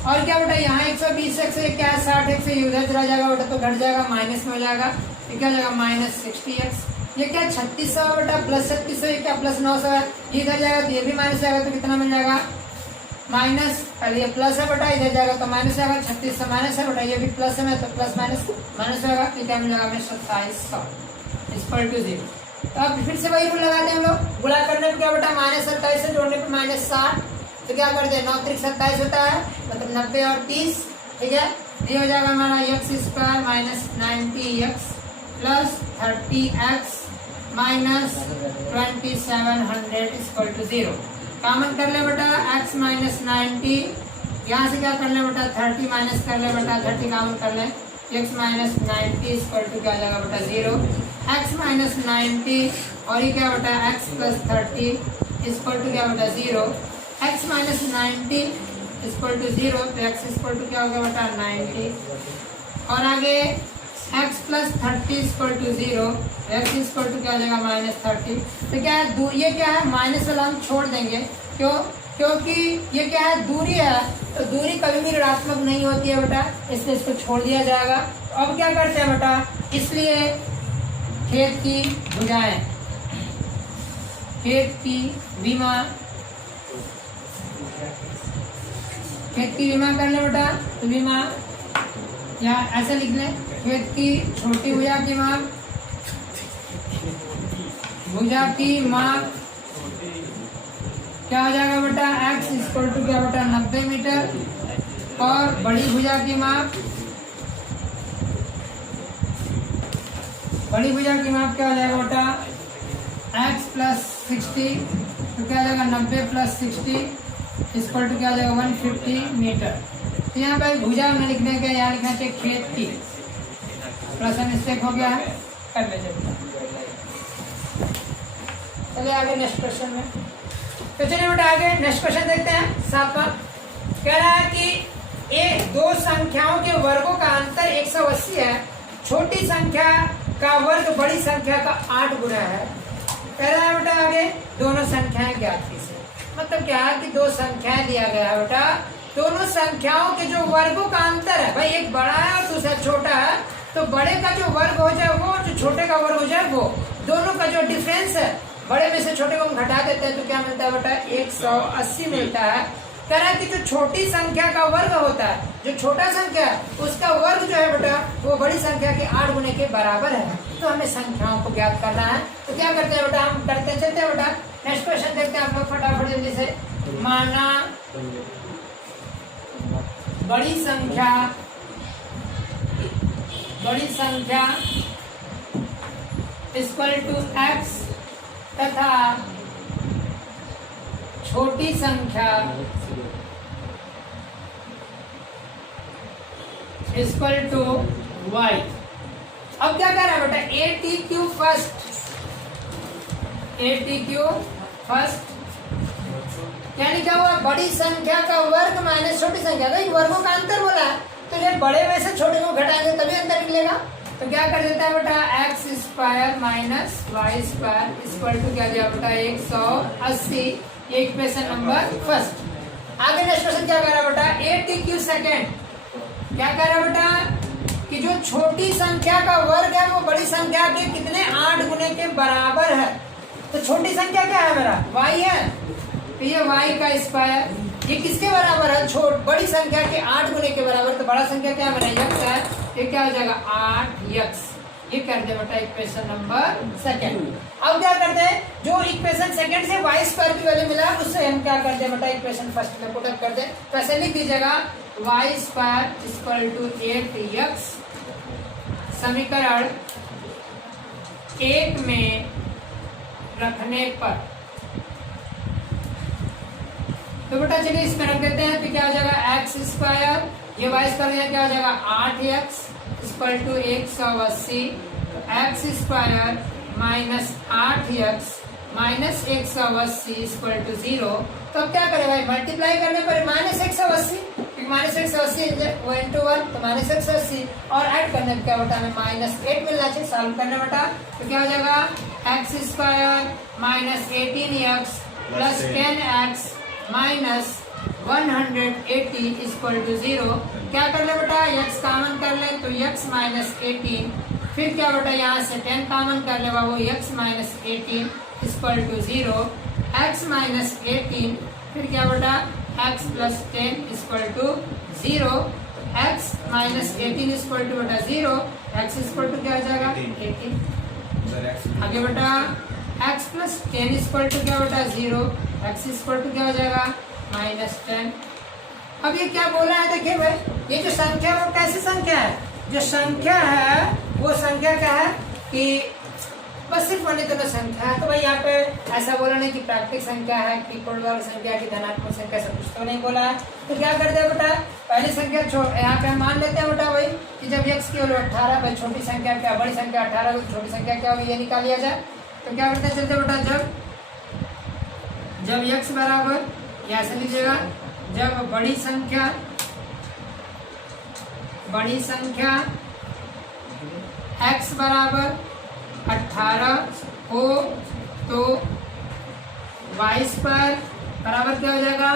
और क्या बेटा यहाँ 120x है, क्या 60x है, उधर चला जाएगा बेटा तो घट जाएगा, माइनस में हो जाएगा, ये क्या जाएगा माइनस 60x। ये क्या 3600 बेटा प्लस 3600, ये क्या प्लस 900 है, ये इधर जाएगा तो ये भी माइनस जाएगा, तो कितना मिल जाएगा माइनस, पहले ये प्लस है बेटा, इधर जाएगा तो माइनस आएगा, 3600 माइनस है बेटा, ये भी प्लस है तो प्लस माइनस माइनस होगा, तो क्या मिल जाएगा हमें 2700 इक्वल टू 0। तो अब फिर से वही रूल लगाते हैं हम लोग, गुणा करने पे क्या बेटा माइनस 27 से जोड़ने पे माइनस 60, तो क्या करते हैं 9 3 27 होता है, मतलब 90 और 30, ठीक है। ये हो जाएगा हमारा x square minus 90x plus 30x minus 2700 equal to 0। Common कर ले बेटा x माइनस 90, यहाँ से क्या कर ले बेटा 30 माइनस कर ले बेटा 30 कॉमन कर ले, x माइनस 90 इक्वल टू क्या आ जाएगा बेटा 0। x माइनस 90 और ये क्या बेटा x प्लस 30 इक्वल टू क्या बेटा 0। x माइनस 90 इक्वल टू 0 तो x इक्वल टू क्या होगा बेटा 90 और आगे x plus 30 equal to 0, x equal to क्या हो जाएगा माइनस 30। तो क्या है ये क्या है माइनस वाला हम छोड़ देंगे, क्यों? क्योंकि ये क्या है दूरी है, तो दूरी कभी भी ऋणात्मक नहीं होती है बेटा, इसलिए इसको छोड़ दिया जाएगा। अब क्या करते हैं बेटा, इसलिए खेत की भुजाएं, खेत की विमा, खेत की विमा कर ले बेटा, तो विमा या ऐसे लिख ले, खेत की छोटी भुजा की माप, भुजा की माप क्या हो जाएगा बेटा x इक्वल टू क्या बेटा 90 मीटर और बड़ी भुजा की माप, बड़ी भुजा की माप क्या हो जाएगा बेटा x प्लस 60, तो क्या हो जाएगा 90 प्लस 60 इक्वल टू क्या हो जाएगा 150 मीटर। तो यहाँ पे भुजा में लिखने का यहाँ लिखना चाहिए खेत की, प्लस मिस्टेक हो गया है, कर ले चलिए आगे नेक्स्ट क्वेश्चन में। तो चलिए बेटा आगे नेक्स्ट क्वेश्चन देखते हैं। 7वां कह रहा है कि दो संख्याओं के वर्गों का अंतर 180 है, छोटी संख्या का वर्ग बड़ी संख्या का 8 गुना है। कह रहा है बेटा आगे दोनों संख्याएं ज्ञात कीजिए। मतलब क्या है कि दो संख्याएं दिया गया है बेटा, दोनों संख्याओं के जो वर्गों का अंतर है, भाई एक बड़ा है और दूसरा छोटा है, तो बड़े का जो वर्ग हो जाए वो, जो छोटे का वर्ग हो जाए वो, दोनों का जो डिफरेंस है बड़े में से छोटे को हम घटा देते हैं तो क्या मिलता है बेटा 180 मिलता है। कह रहा है कि जो छोटी संख्या का वर्ग होता है, जो छोटा संख्या है उसका वर्ग जो है बेटा वो बड़ी संख्या के 8 गुने के बराबर है। तो हमें संख्याओं को ज्ञात करना है, तो क्या करते हैं बेटा हम करते चलते हैं बेटा। नेक्स्ट क्वेश्चन देखते हैं आप लोग फटाफट जल्दी से। माना बड़ी संख्या इक्वल टू x तथा छोटी संख्या इक्वल टू y। अब क्या कर रहा है बेटा ATQ फर्स्ट, ATQ फर्स्ट यानी क्या हुआ बड़ी संख्या का वर्ग माइनस छोटी संख्या का, वर्गों का अंतर बोला है, तो जब बड़े में से छोटे को घटाएंगे तभी अंतर निकलेगा। तो क्या कर देता है बेटा x square minus y square equal to क्या दिया बेटा 180, ये इक्वेशन नंबर फर्स्ट। आगे नेक्स्ट क्वेश्चन क्या कर रहा है बेटा ATQ सेकेंड, क्या कर रहा है बेटा कि जो छोटी संख्या का वर्ग है वो बड़ी संख्या के कितने 8 गुने के बराबर है। तो छोटी संख्या क्या है मेरा y है, तो ये y का स्क्वायर, ये किसके बराबर है बड़ी संख्या के 8 गुने के बराबर। तो बड़ा संख्या क्या है मेरा x है, ये क्या हो जाएगा 8x। ये कर दे बेटा इक्वेशन नंबर सेकंड। अब क्या करते हैं जो इक्वेशन सेकंड से y स्क्वायर की वैल्यू मिला उससे हम क्या करते हैं बेटा इक्वेशन फर्स्ट में पुट अप कर दे। कैसे लिख दीजिएगा y square equal to 8x समीकरण 1 में रखने पर। तो बेटा चलिए इसमें रख देते हैं, तो क्या हो जाएगा एक्स स्क्वायर, ये वाई स्क्वायर क्या हो जाएगा 8x इक्वल टू 180, तो x square minus 8x minus 180 equal to 0। तो अब क्या करें भाई मल्टीप्लाई करने पर माइनस 180, माइनस 180 वो इंटू 1 तो माइनस 180 और ऐड करने पर क्या बेटा हमें माइनस 8 मिलना चाहिए। सॉल्व करने बेटा तो क्या हो जाएगा x square minus 18x plus 10x minus 180 equal to 0। क्या कर ले बेटा x कॉमन कर ले तो x माइनस 18, फिर क्या बेटा यहाँ से 10 कॉमन कर ले वो x minus 18 equal to 0, x minus 18 फिर क्या बेटा x plus 10 equal to 0, x minus 18 equal to बेटा 0, x इक्वल टू क्या हो जाएगा 18। आगे बेटा x प्लस 10 इक्वल टू क्या बेटा 0, x इक्वल टू क्या हो जाएगा माइनस 10। अब ये क्या बोला है, देखिए भाई, ये जो संख्या वो कैसी संख्या है, जो संख्या है वो संख्या क्या है कि बस सिर्फ अन्य दोनों संख्या है। तो भाई यहाँ पे ऐसा बोला नहीं कि प्राकृतिक संख्या है कि पूर्णवर्ग संख्या की धनात्मक संख्या, सब कुछ तो नहीं बोला है। तो क्या करते हैं बेटा, पहली संख्या यहाँ पे हम मान लेते हैं बेटा भाई कि जब x की वैल्यू 18, भाई छोटी संख्या क्या, बड़ी संख्या 18 तो छोटी संख्या क्या होगी ये निकाल लिया जाए। तो क्या करते हैं, चलते बेटा, जब x बराबर, या ऐसे लीजिएगा, जब बड़ी संख्या x बराबर 18 हो तो 22 पर बराबर क्या हो जाएगा,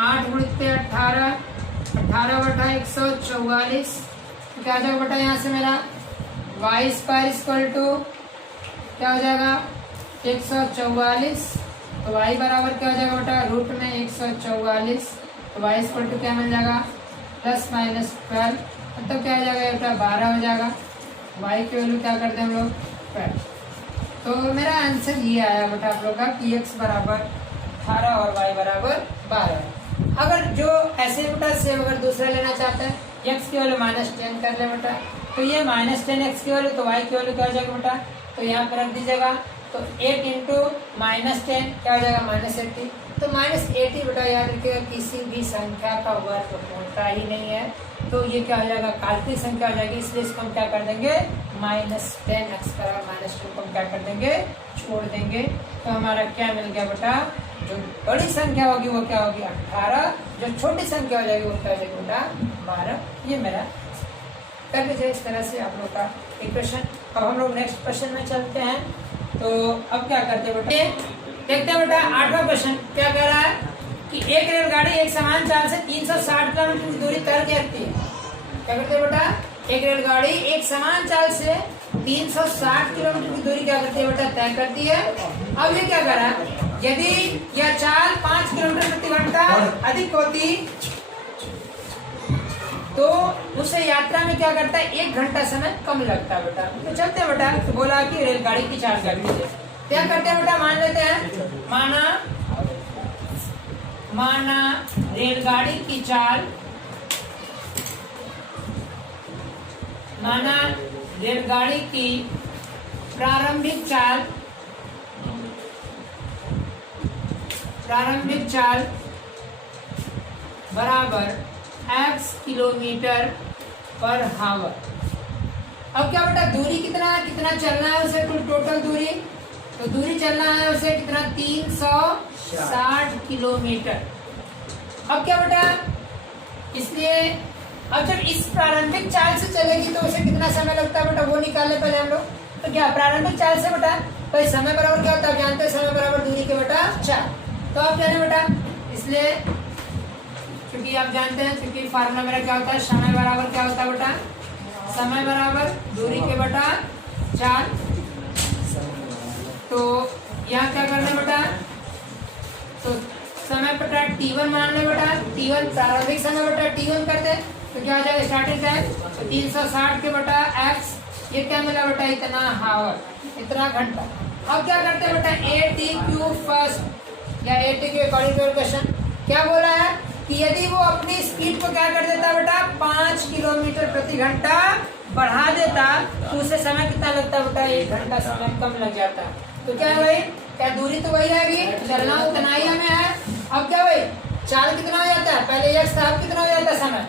8 गुणित 18, 18 बटा 144, क्या हो जाएगा बेटा यहाँ से मेरा 22 पर इक्वल टू क्या हो जाएगा 144। तो y बराबर क्या हो जाएगा बेटा, रूट में 144, तो y इक्वल टू क्या मिल जाएगा, प्लस माइनस 12, मतलब क्या हो जाएगा बेटा 12 हो जाएगा। y की वैल्यू क्या करते हैं हम लोग 12। तो मेरा आंसर ये आया बेटा आप लोग का कि x बराबर 18 और y बराबर 12। अगर जो ऐसे बेटा से अगर दूसरा लेना चाहते हैं, x की वैल्यू -10 कर ले बेटा, तो ये -10 x की वैल्यू, तो y की वैल्यू क्या हो जाएगा बेटा, तो यहाँ पर रख दीजिएगा। तो 8 इंटू -10 क्या हो जाएगा -80। तो -80 बेटा याद रखिएगा किसी भी संख्या का वर्ग होता ही नहीं है, तो ये क्या हो जाएगा, काल्पनिक संख्या हो जाएगी। इसलिए इसको हम क्या कर देंगे, -10 x बराबर -10 को हम क्या कर देंगे, छोड़ देंगे। तो हमारा क्या मिल गया बेटा, जो बड़ी संख्या होगी वो क्या होगी 18, जो छोटी संख्या हो जाएगी वो क्या हो जाएगी बेटा 12। ये मेरा कर लीजिए इस तरह से आप लोग का इक्वेशन। अब हम लोग नेक्स्ट क्वेश्चन में चलते हैं। तो अब क्या करते हैं बेटा, देखते हैं बेटा 8वां क्वेश्चन क्या कह रहा है कि एक रेलगाड़ी एक समान चाल से 360 किलोमीटर की दूरी तय करती है। क्या करते हैं बेटा, एक रेलगाड़ी एक समान चाल से 360 किलोमीटर की दूरी क्या करती है बेटा, तय करती है। अब ये क्या कर रहा है, यदि यह चाल 5 किलोमीटर प्रति घंटा अधिक होती तो उसे यात्रा में क्या करता है, 1 घंटा समय कम लगता है बेटा। तो चलते हैं बेटा, तो बोला कि रेलगाड़ी की चाल कर लीजिए। क्या करते हैं बेटा, मान लेते हैं, माना रेलगाड़ी की चाल, माना रेलगाड़ी की प्रारंभिक चाल बराबर x किलोमीटर पर हावर। अब क्या बेटा, दूरी कितना चलना है उसे, टोटल दूरी, तो दूरी चलना है उसे कितना 360 किलोमीटर। अब क्या बेटा, इसलिए अब जब इस प्रारंभिक चाल से चलेगी तो उसे कितना समय लगता है बेटा, वो निकालने पहले हम लोग। तो क्या प्रारंभिक चाल से बेटा, भाई समय बराबर क्या होता है, जानते हैं समय बराबर दूरी के बेटा 4। तो आप क्या है बेटा, इसलिए क्योंकि आप जानते हैं, क्योंकि फार्मूला मेरा क्या होता है, समय बराबर क्या होता है बेटा, समय बराबर दूरी के बटा 4। तो यहाँ क्या करना बेटा, तो समय बटा t1 मान ले बेटा, t1 प्रारंभिक समय बटा t1 करते, तो क्या हो जाएगा स्टार्टिंग टाइम, तो 360 के बटा x, ये क्या मिला बेटा, इतना हावर, इतना घंटा। अब क्या करते हैं बेटा, ATQ फर्स्ट या ATQ अकॉर्डिंग टू क्वेश्चन क्या बोला है कि यदि वो अपनी स्पीड को क्या कर देता बेटा, 5 किलोमीटर प्रति घंटा बढ़ा देता तो उसे समय कितना लगता बेटा, 1 घंटा समय कम लग जाता। तो क्या है भाई, क्या दूरी तो वही रहेगी, चलना उतना ही हमें है। अब क्या भाई, चाल कितना हो जाता है, पहले x था, अब कितना हो जाता है समय,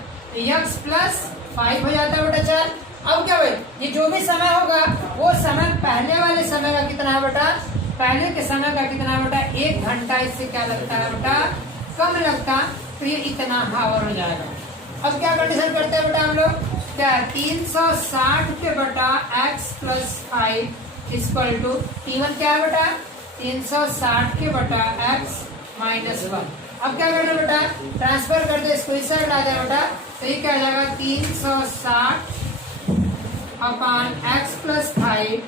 x प्लस 5 हो जाता है बेटा 4। अब क्या भाई, ये जो भी समय होगा वो समय पहले वाले समय का कितना है बेटा, पहले के समय का कितना है बेटा, 1 घंटा इससे क्या लगता है बेटा, कम लगता, तो ये इतना हावर हो जाएगा। अब क्या कंडीशन करते हैं बेटा हम लोग, क्या 360 के बटा x plus 5 equal to t1 क्या है बेटा, 360 के बटा x माइनस 1। अब क्या करना बेटा, ट्रांसफर कर दे, इसको इस साइड आ जाए बेटा, तो ये क्या आ जाएगा 360 अपॉन x प्लस 5,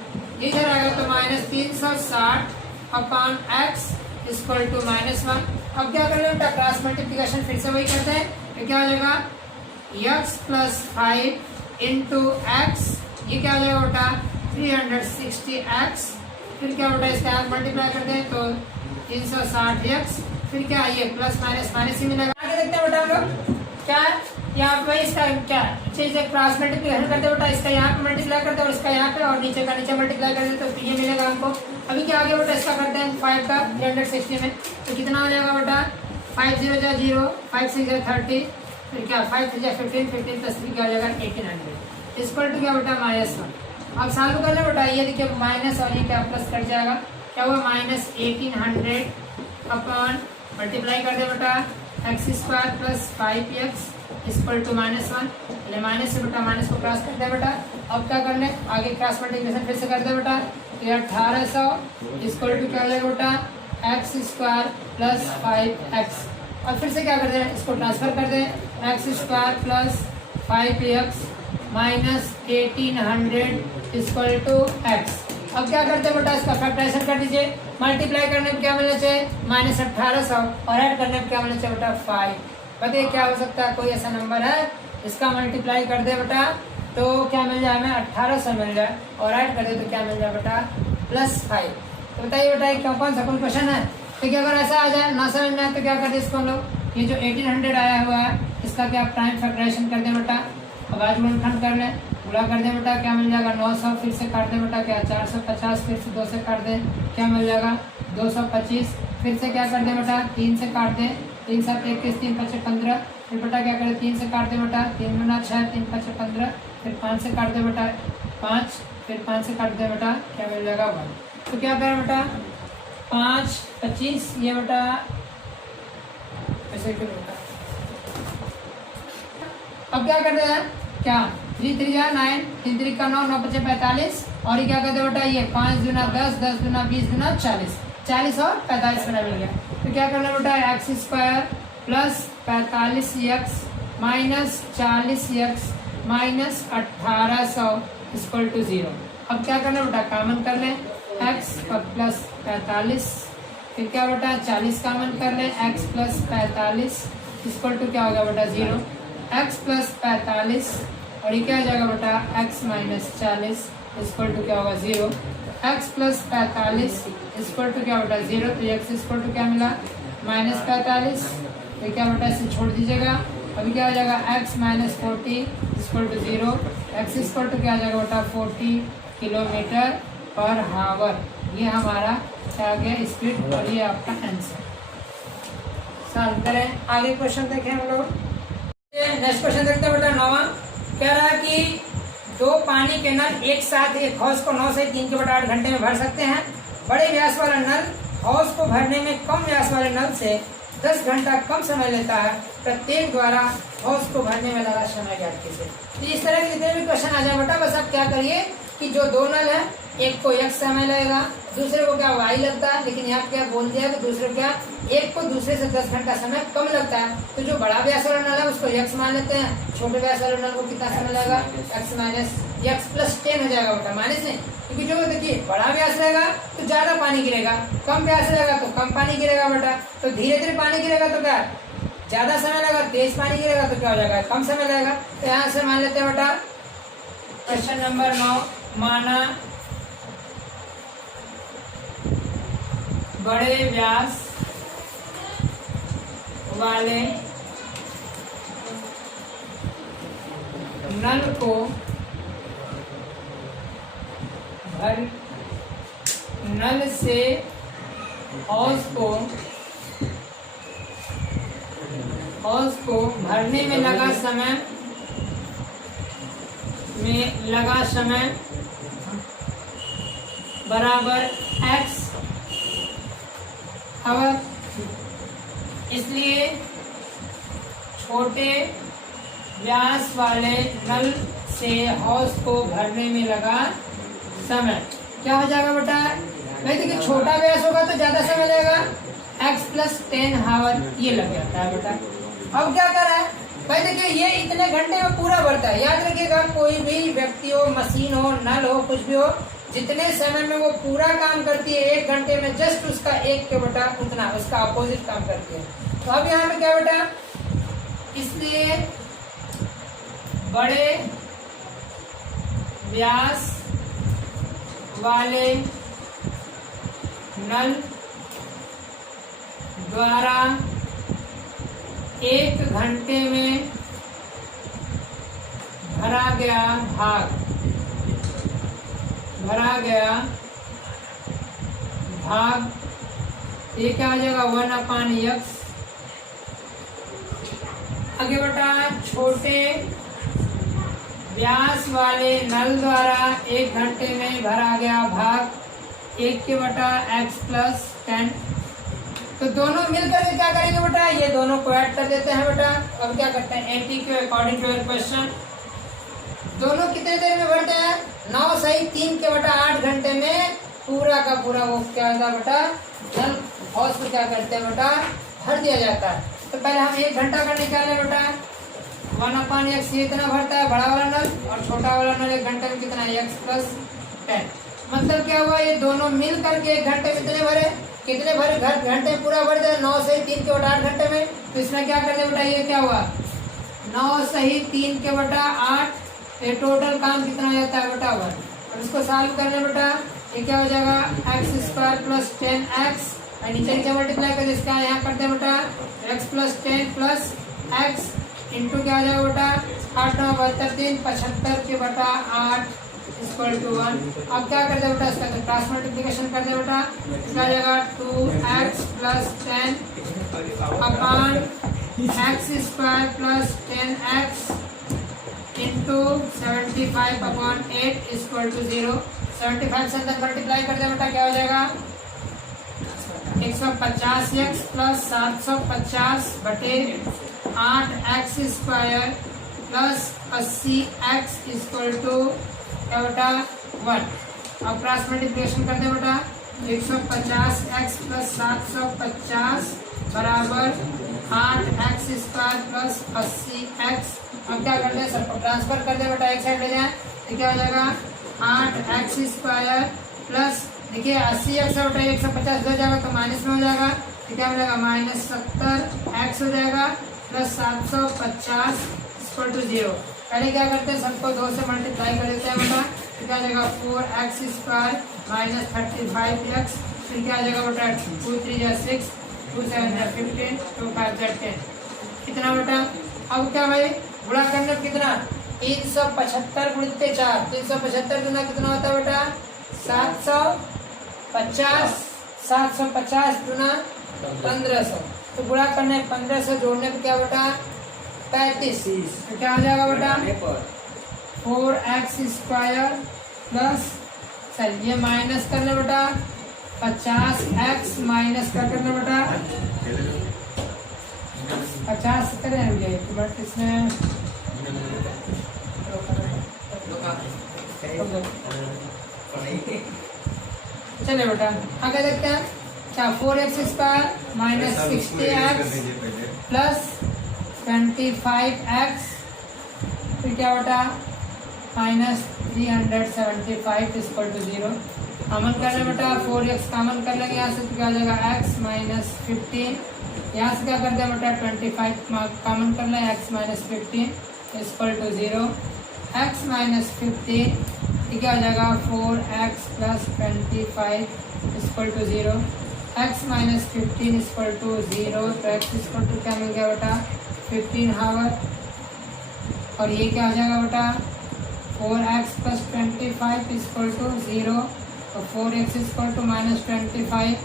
इधर आएगा तो minus 360 upon x equal to -1। अब क्या कर रहे हैं बेटा, क्रॉस मल्टीप्लिकेशन फिर से वही करते हैं, तो क्या हो जाएगा x प्लस 5 इंटू एक्स, ये क्या हो जाएगा बेटा 360x, फिर क्या बेटा इसका मल्टीप्लाई करते हैं तो 360x, फिर क्या ये प्लस माइनस माइनस ही मिलेगा। आगे देखते हैं बेटा हम लोग, क्या है यहाँ पे इसका क्या चीज है, क्रॉस मल्टीप्लिकेशन करते बेटा, इसका यहाँ पे मल्टीप्लाई करते और इसका यहाँ पे, और नीचे का नीचे मल्टीप्लाई करते तो ये मिलेगा हमको। अभी क्या आगे बेटा इसका करते हैं 5 का 360 में, तो कितना हो जाएगा बेटा 5 0 जा 0, 5 6 जा 30, फिर क्या 5 3 जा 15, 15 प्लस 3 क्या हो जाएगा 1800 इक्वल टू क्या बेटा -1। अब सॉल्व कर ले बेटा, ये देखिए माइनस और ये क्या प्लस कट जाएगा, क्या हुआ -1800 अपॉन मल्टीप्लाई कर दे बेटा x² plus 5x equal to -1, पहले माइनस से बेटा माइनस को क्रॉस कर दे बेटा। अब क्या कर ले, आगे क्रॉस मल्टीप्लिकेशन फिर से कर दे बेटा, तो 1800 इक्वल टू क्या हो जाएगा बेटा x² प्लस 5x। और फिर से क्या कर दे, इसको ट्रांसफर कर दे, x² plus 5x minus 1800 equal to x। अब क्या करते हैं बेटा, इसका फैक्टराइजेशन कर दीजिए, मल्टीप्लाई करने में क्या मिलना चाहिए -1800 और ऐड करने में क्या मिलना चाहिए बेटा 5। बताइए क्या हो सकता है, कोई ऐसा नंबर है, इसका मल्टीप्लाई कर दे बेटा तो क्या मिल जाए हमें 1800 मिल जाए, और ऐड कर दे तो क्या मिल जाए बेटा +5। तो बताइए बेटा क्यों, कौन सा कोई क्वेश्चन है। देखिए अगर ऐसा आ जाए ना समझ में आए तो क्या करते इसको हम लोग, ये जो 1800 आया हुआ है इसका क्या प्राइम फैक्टराइजेशन कर दे बेटा, अब आज गुणनखंड कर ले, गुणा कर दे बेटा क्या मिल जाएगा 900, फिर से काट दे बेटा क्या 450, फिर से 2 से काट दे क्या मिल जाएगा 225, फिर से क्या कर दे बेटा 3 से काट दे, 3 7 21 3 5 15, फिर बेटा क्या करे 3 से काट दे बेटा 3 गुना 6 3 5 15, फिर 5 से काट दे बेटा 5, फिर 5 से काट दे बेटा क्या मिल जाएगा 1। तो क्या करें बेटा 5 25 ये बेटा ऐसे क्यों बेटा, अब क्या करते हैं क्या 3 3 जा 9, 3 3 का 9, 9 5 45, और ये क्या करते हैं बेटा ये 5 दूना 10, 10 दूना 20 दूना 40, 40 और 45 बना मिल गया। तो क्या करना बेटा x² plus 45x minus 40x minus 1800 equal to 0। अब क्या करना बेटा कॉमन कर ले, x प्लस 45, फिर क्या बेटा 40 कॉमन कर ले, x प्लस 45 इक्वल टू क्या होगा बेटा 0, x प्लस 45 और ये क्या हो जाएगा बेटा x माइनस 40 इक्वल टू क्या होगा 0, x प्लस 45 इक्वल टू क्या बेटा 0, तो x इक्वल टू क्या मिला -45, तो क्या बेटा इसे छोड़ दीजिएगा, अभी क्या हो जाएगा x minus 40 equal to 0, x equal to क्या आ जाएगा बेटा 40 किलोमीटर पर हावर। ये हमारा क्या आ गया स्पीड और ये आपका आंसर। सॉल्व करें, आगे क्वेश्चन देखें हम लोग। नेक्स्ट क्वेश्चन देखते हैं बेटा 9वां, कह रहा है कि 2 पानी के नल एक साथ एक हौज को 9 से 3/8 घंटे में भर सकते हैं। बड़े व्यास वाला नल हौज को भरने में कम व्यास वाले नल से 10 घंटा कम समय लेता है। प्रत्येक द्वारा हौज को भरने में लगा समय ज्ञात कीजिए। तो इस तरह के जितने भी क्वेश्चन आ जाए बेटा, बस आप क्या करिए कि जो 2 नल है, एक को x समय लगेगा, दूसरे को क्या y लगता है, लेकिन यहाँ क्या बोल दिया कि दूसरे क्या एक को दूसरे से 10 घंटा समय कम लगता है। तो जो बड़ा व्यास वाला नल है उसको x मान लेते हैं, छोटे व्यास वाले नल को कितना समय लगेगा x माइनस x प्लस 10 हो जाएगा बेटा, माइनस नहीं, क्योंकि जो देखिए बड़ा व्यास रहेगा तो ज्यादा पानी गिरेगा, कम व्यास रहेगा तो कम पानी गिरेगा बेटा। तो धीरे धीरे पानी गिरेगा तो क्या ज्यादा समय लगेगा, तेज पानी गिरेगा तो क्या हो जाएगा कम समय लगेगा। तो यहाँ से मान लेते हैं बेटा क्वेश्चन नंबर 9, माना बड़े व्यास वाले नल को नल से हौज को भरने में लगा समय बराबर x आवर, इसलिए छोटे व्यास वाले नल से हौज को भरने में लगा समय क्या हो जाएगा बेटा भाई, देखिए छोटा व्यास होगा तो ज्यादा समय लगेगा, x प्लस 10 आवर ये लग जाता है बेटा। अब क्या कर रहा है भाई, देखिए ये इतने घंटे में पूरा भरता है। याद रखिएगा कोई भी व्यक्ति हो, मशीन हो, नल हो, कुछ भी हो, जितने समय में वो पूरा काम करती है 1 घंटे में जस्ट उसका 1 के बेटा उतना उसका अपोजिट काम करती है। तो अब यहाँ पे क्या बेटा, इसलिए बड़े व्यास वाले नल द्वारा 1 घंटे में भरा गया भाग ये क्या आ जाएगा 1/x। आगे बेटा छोटे व्यास वाले नल द्वारा 1 घंटे में भरा गया भाग 1/x + 10। तो दोनों मिलकर के क्या करेंगे बेटा, ये दोनों को ऐड कर देते हैं बेटा। अब क्या करते हैं, एंटी के अकॉर्डिंग टू योर क्वेश्चन दोनों कितने देर में भरते हैं, 9 सही 3/8 घंटे में पूरा का पूरा वो क्या होता है बेटा, नल हौस को क्या करते हैं बेटा, भर दिया जाता है। तो पहले हम 1 घंटा का निकालें बेटा, 1/x ये इतना भरता है बड़ा वाला नल, और छोटा वाला नल 1 घंटे में कितना है, x + 10। मतलब क्या हुआ, ये दोनों मिल करके 1 घंटे में कितने भरे घंटे पूरा भर दे, 9 सही 3/8 घंटे में। तो इसमें क्या कर दे बेटा, ये क्या हुआ 9 सही 3/8, ये टोटल काम कितना हो जाता है बेटा 1। और इसको सॉल्व करने बेटा ये क्या हो जाएगा x² + 10x, और नीचे क्या मल्टीप्लाई कर इसका यहाँ करते हैं बेटा x + 10 + x इंटू क्या हो जाएगा बेटा 8 9 72 3 75/8 = 1। अब क्या कर दे बेटा, इसका क्रॉस मल्टीप्लिकेशन कर दे बेटा, इसका आ जाएगा 2x + 10 upon x² + 10x into 75/8 = 0। 75 से अंदर मल्टीप्लाई कर दे बेटा, क्या हो जाएगा 150x + 750/8x² + 80x = क्या बेटा 1। अब क्रॉस मल्टीप्लिकेशन कर दे बेटा, 150x + 750 = 8x² + 80x। अब क्या कर दे, सबको ट्रांसफर कर दे बेटा, एक साइड ले जाए तो क्या हो जाएगा 8x² प्लस देखिए 80x बेटा 150 हो जाएगा तो माइनस में हो जाएगा, तो क्या हो जाएगा -70x हो जाएगा + 750 = 0। पहले क्या करते हैं, सबको 2 से मल्टीप्लाई कर देते हैं बेटा, तो क्या हो जाएगा 4x² - 35x, फिर क्या आ जाएगा बेटा 2 3 = 6 2 7 = 15 2 5 = 10 कितना बेटा। अब क्या भाई गुणा करने पर कितना 375 × 4 375 गुना कितना होता है बेटा 750 750 गुना 1500, तो गुणा करने 1500 जोड़ने पर क्या बेटा 35, तो क्या हो जाएगा बेटा 4x² प्लस चल ये माइनस कर ले बेटा 50x माइनस क्या करना बेटा 50 करेंगे बट इसमें चले बेटा आगे देखते हैं क्या 4x² - 60x प्लस 25x फिर क्या बेटा -375 = 0। कॉमन कर ले बेटा 4x कॉमन कर लेंगे यहाँ से, तो क्या हो जाएगा x - 15, यहाँ से क्या कर दिया बेटा 25 कॉमन कर लें x - 15 = 0। x - 15 क्या हो जाएगा 4x + 25 = 0। x - 15 = 0, तो x = क्या मिल गया बेटा 15 हावर, और ये क्या हो जाएगा बेटा 4x + 25 = 0, तो 4x = -25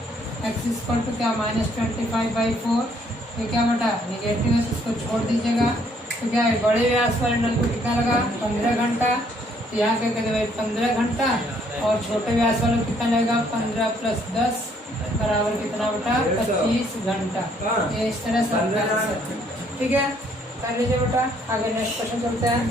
x = क्या -25/4, तो क्या बेटा नेगेटिव है इसको छोड़ दीजिएगा। तो क्या है बड़े व्यास वाले नल को कितना लगा 15 घंटा, तो यहाँ क्या कहते भाई 15 घंटा, और छोटे व्यास वालों को कितना लगेगा 15 + 10 = कितना बेटा 25 घंटा। ये इस तरह से ठीक है कर लीजिए बेटा। आगे नेक्स्ट क्वेश्चन चलते हैं।